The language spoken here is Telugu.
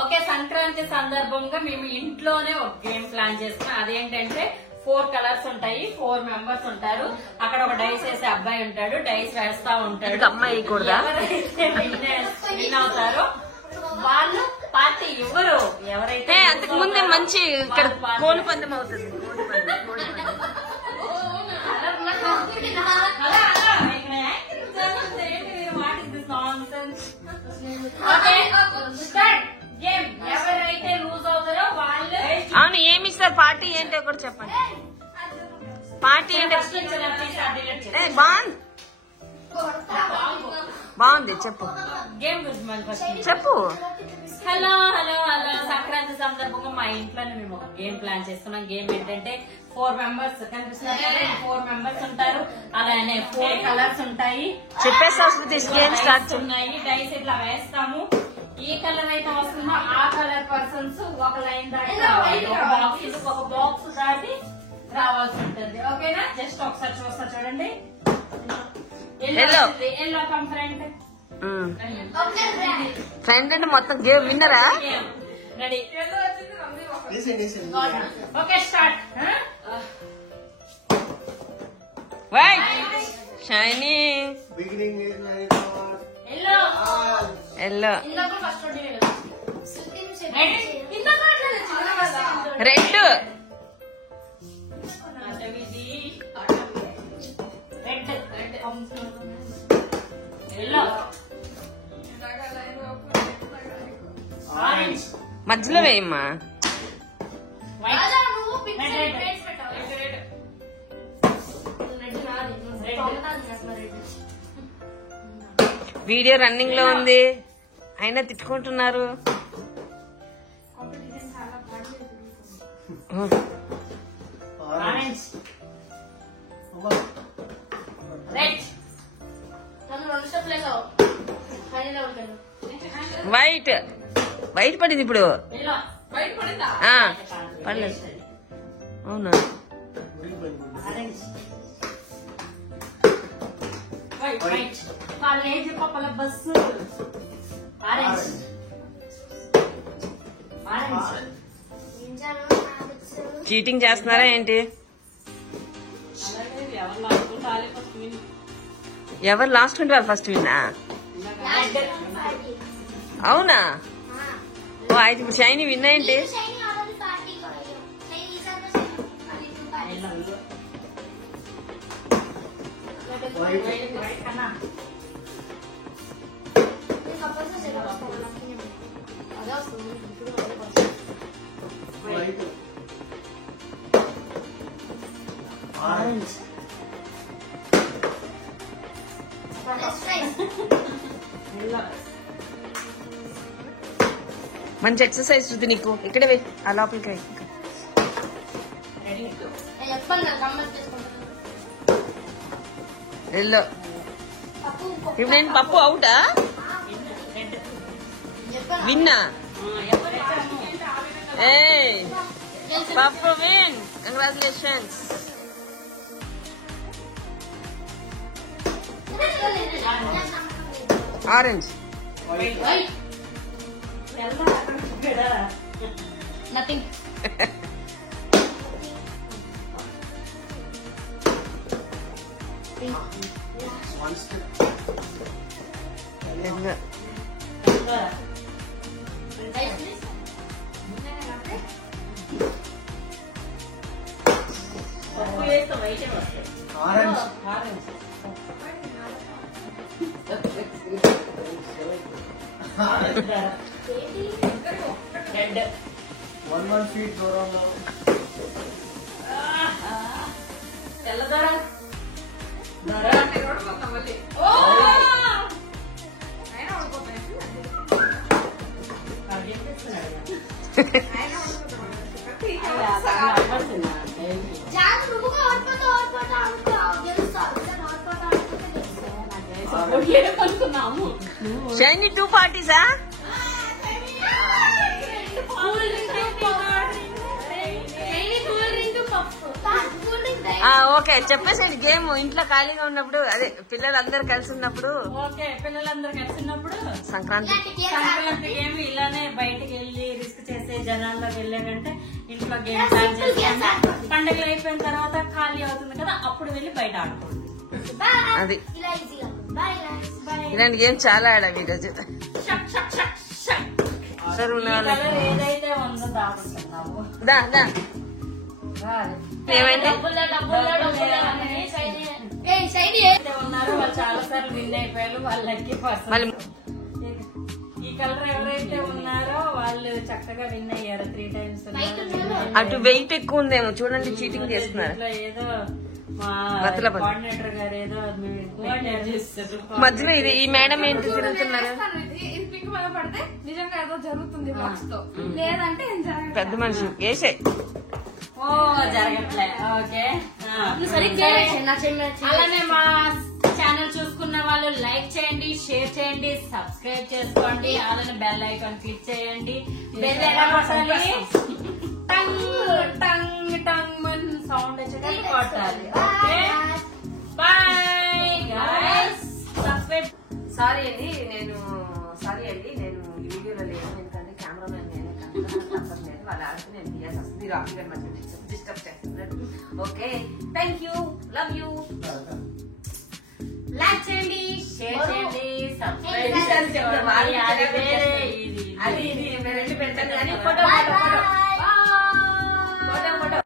ఓకే, సంక్రాంతి సందర్భంగా మేము ఇంట్లోనే ఒక గేమ్ ప్లాన్ చేసుకున్నాం. అదేంటంటే 4 కలర్స్ ఉంటాయి, 4 మెంబర్స్ ఉంటారు. అక్కడ ఒక డైస్ వేసే అబ్బాయి ఉంటాడు, డైస్ వేస్తా ఉంటాడు. అమ్మాయి కూడా ఎవరైతే విన్ అవుతారో వాళ్ళు పార్టీ ఇవ్వరు. ఎవరైతే అంతకు ముందే మంచి ఇక్కడ కోడి పందెం అవుతుంది. ఎవరైతే లూజ్ అవుతారో వాళ్ళు. అవును, ఏమి ఇస్తారు? పార్టీ ఏంటో కూడా చెప్పండి. పార్టీ ఏంటో బాగుంది, చెప్పు. గేమ్ చెప్పు. హలో హలో హలో సంక్రాంతి సందర్భంగా మా ఇంట్లోనే మేము ఒక గేమ్ ప్లాన్ చేసుకున్నాం. గేమ్ ఏంటంటే 4 మెంబర్స్ కనిపిస్తున్నారు, 4 మెంబర్స్ ఉంటారు. అలానే 4 కలర్స్ ఉంటాయి. చెప్పేసి గేమ్ స్టార్ట్ ఉన్నాయి. డైస్ ఇట్లా వేస్తాము. ఈ కలర్ అయితే వస్తుందో ఆ కలర్ పర్సన్స్ ఒక లైన్ దాటి రావాలి. ఒక బాక్స్ దాటి రావాల్సి ఉంటుంది. ఓకేనా? జస్ట్ ఒకసారి చూస్తా చూడండి. Yellow come friend. ఫ్రెండ్ అంటే మొత్తం గేమ్ విన్నరా? Ready? Okay, start. White, shiny, yellow, yellow, red, red, yellow, orange, మధ్యలో వేయమ్మా. వీడియో రన్నింగ్ లో ఉంది, అయినా తిట్టుకుంటున్నారు. వైట్, వైట్ పడింది ఇప్పుడు. పడలేదు. అవునా? బస్సు. ఆరెంజ్, చీటింగ్ చేస్తున్నారా ఏంటి? ఎవరు లాస్ట్ ఉంటే వాళ్ళు ఫస్ట్ విన్నా? అవునా? ఓ అయితే ఇప్పుడు షైనీ విన్నా ఏంటి? ఆరెంజ్, మంచి ఎక్సర్సైజ్ ఉంది నీకు. ఇక్కడే వే, ఆ లోపలికి. ఎల్లో. ఇప్పుడు నేను పప్పు అవుటా? విన్నా? ఏ పప్పు win, congratulations. Orange, nothing. Red, 1 feet దూరంలో తెల్లదొర, షైనీ 2 parties. ఓకే, చెప్పేసేయండి. గేమ్ ఇంట్లో ఖాళీగా ఉన్నప్పుడు, అదే పిల్లలందరూ కలిసి ఉన్నప్పుడు, ఓకే పిల్లలందరూ కలిసి ఉన్నప్పుడు సంక్రాంతి గేమ్ ఇలానే బయటకు వెళ్ళి జనాల్లోకి వెళ్ళాకంటే ఇంట్లో గేమ్ ప్లాన్ చేసుకుంటే పండుగలు అయిపోయిన తర్వాత ఖాళీ అవుతుంది కదా, అప్పుడు వెళ్ళి బయట ఆడుకోండి. అది ఇలాంటి గేమ్ చాలా ఆడాం ఈరోజు. ఏదైతే ఉందో దాడుతున్నాము. ఏమైంది ఉన్నారు వాళ్ళు చాలా సార్లు విన్ అయిపోయారు. వాళ్ళకి ఈ కలర్ ఎవరైతే ఉన్నారో వాళ్ళు చక్కగా విన్ అయ్యారు 3 times. అటు వెయిట్ ఎక్కువ ఉందేమో చూడండి, చీటింగ్ చేస్తున్నారు. ఏదో మా కోఆర్డినేటర్ గారు ఏదో మధ్యలో ఇది ఈ మేడం ఏంటి తిరుగుతున్నారు? నిజంగా ఏదో జరుగుతుంది బాక్స్ తో, లేదంటే పెద్ద మనిషి వేసే జరగట్లే. ఓకే, అలానే మా ఛానల్ చూసుకున్న వాళ్ళు లైక్ చేయండి, షేర్ చేయండి, సబ్స్క్రైబ్ చేసుకోండి, అలానే బెల్ ఐకాన్ క్లిక్ చేయండి. బెల్ ఎలా కొట్టాలి? టంగ్ టంగ్ టంగ్ సౌండ్ వచ్చేది కొట్టాలి. Okay, bye guys. Subscribe. Sorry అండి నేను ఈ వీడియోలో లేను, ఎందుకంటే కెమెరామెన్ నేనే కనపడలేదు. వాళ్ళు ఆడితే నేను తీయాల్సి వస్తుంది. రాహుల్ గారి మధ్య డిస్టర్బ్ చేస్తున్నారు. Okay, thank you, love you. Like చేయండి, షేర్ చేయండి, సబ్స్క్రైబ్ అది చేసుకోండి. ఇది రెండు పెడతాను కానీ ఫోటో